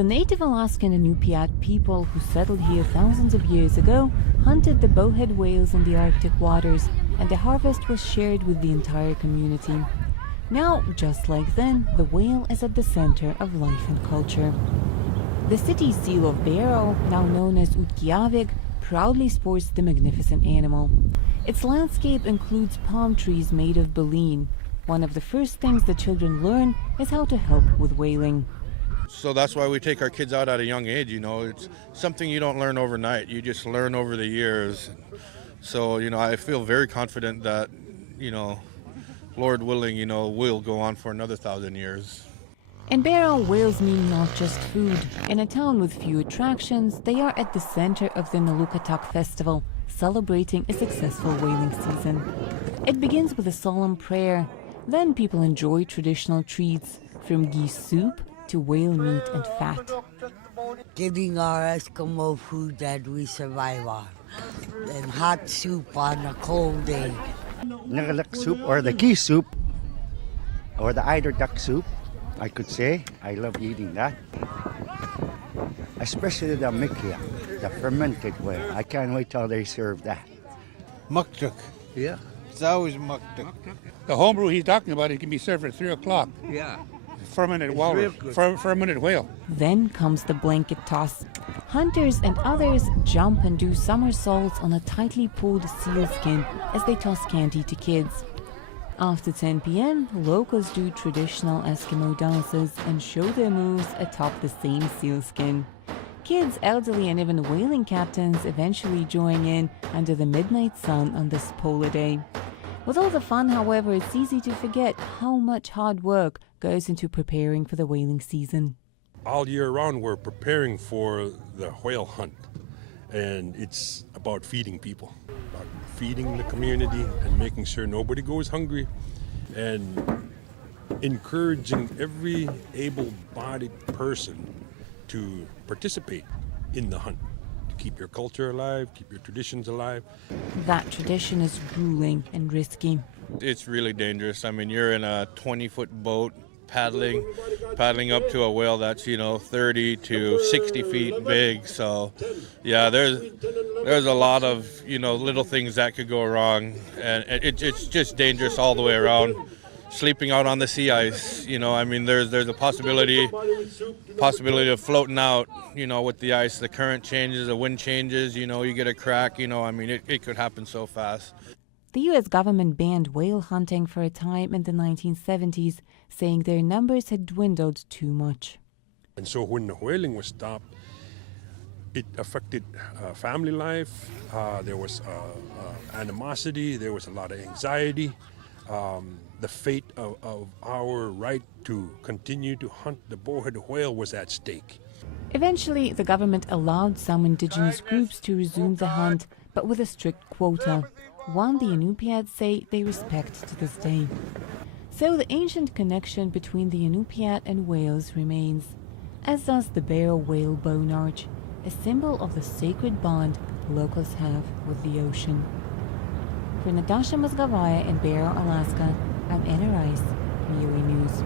The native Alaskan Inupiat people who settled here thousands of years ago hunted the bowhead whales in the Arctic waters, and the harvest was shared with the entire community. Now, just like then, the whale is at the center of life and culture. The city seal of Barrow, now known as Utqiagvik, proudly sports the magnificent animal. Its landscape includes palm trees made of baleen. One of the first things the children learn is how to help with whaling. So that's why we take our kids out at a young age, It's something you don't learn overnight. You just learn over the years. So, I feel very confident that, Lord willing, we'll go on for another 1,000 years. In Barrow, whales mean not just food. In a town with few attractions, they are at the center of the Nalukatak festival, celebrating a successful whaling season. It begins with a solemn prayer. Then people enjoy traditional treats, from geese soup to whale meat and fat. Getting our Eskimo food that we survive on, and hot soup on a cold day. Nagalak soup or the geese soup or the eider duck soup, I could say. I love eating that. Especially the mikia, the fermented whale. I can't wait till they serve that. Muktuk. Yeah. It's always muktuk. The homebrew he's talking about, it can be served at 3 o'clock. Yeah. Fermented walrus, fermented whale. Then comes the blanket toss. Hunters and others jump and do somersaults on a tightly pulled sealskin as they toss candy to kids. After 10 p.m., locals do traditional Eskimo dances and show their moves atop the same sealskin. Kids, elderly, and even whaling captains eventually join in under the midnight sun on this polar day. With all the fun, however, it's easy to forget how much hard work goes into preparing for the whaling season. All year round, we're preparing for the whale hunt, and it's about feeding people, about feeding the community and making sure nobody goes hungry, and encouraging every able-bodied person to participate in the hunt, to keep your culture alive, keep your traditions alive. That tradition is grueling and risky. It's really dangerous. You're in a 20-foot boat paddling up to a whale that's 30 to 60 feet big. So yeah, there's a lot of little things that could go wrong, and it's just dangerous all the way around. Sleeping out on the sea ice, there's a possibility of floating out, with the ice. The current changes, the wind changes, you get a crack, it could happen so fast. The U.S. government banned whale hunting for a time in the 1970s, saying their numbers had dwindled too much. And so when the whaling was stopped, it affected family life. There was animosity. There was a lot of anxiety. The fate of our right to continue to hunt the bowhead whale was at stake. Eventually, the government allowed some indigenous groups to resume the hunt, but with a strict quota, one the Inupiat say they respect to this day. So the ancient connection between the Inupiat and whales remains, as does the Barrow whale bone arch, a symbol of the sacred bond locals have with the ocean. For Natasha Mozgovaya in Barrow, Alaska, I'm Anna Rice, VOA News.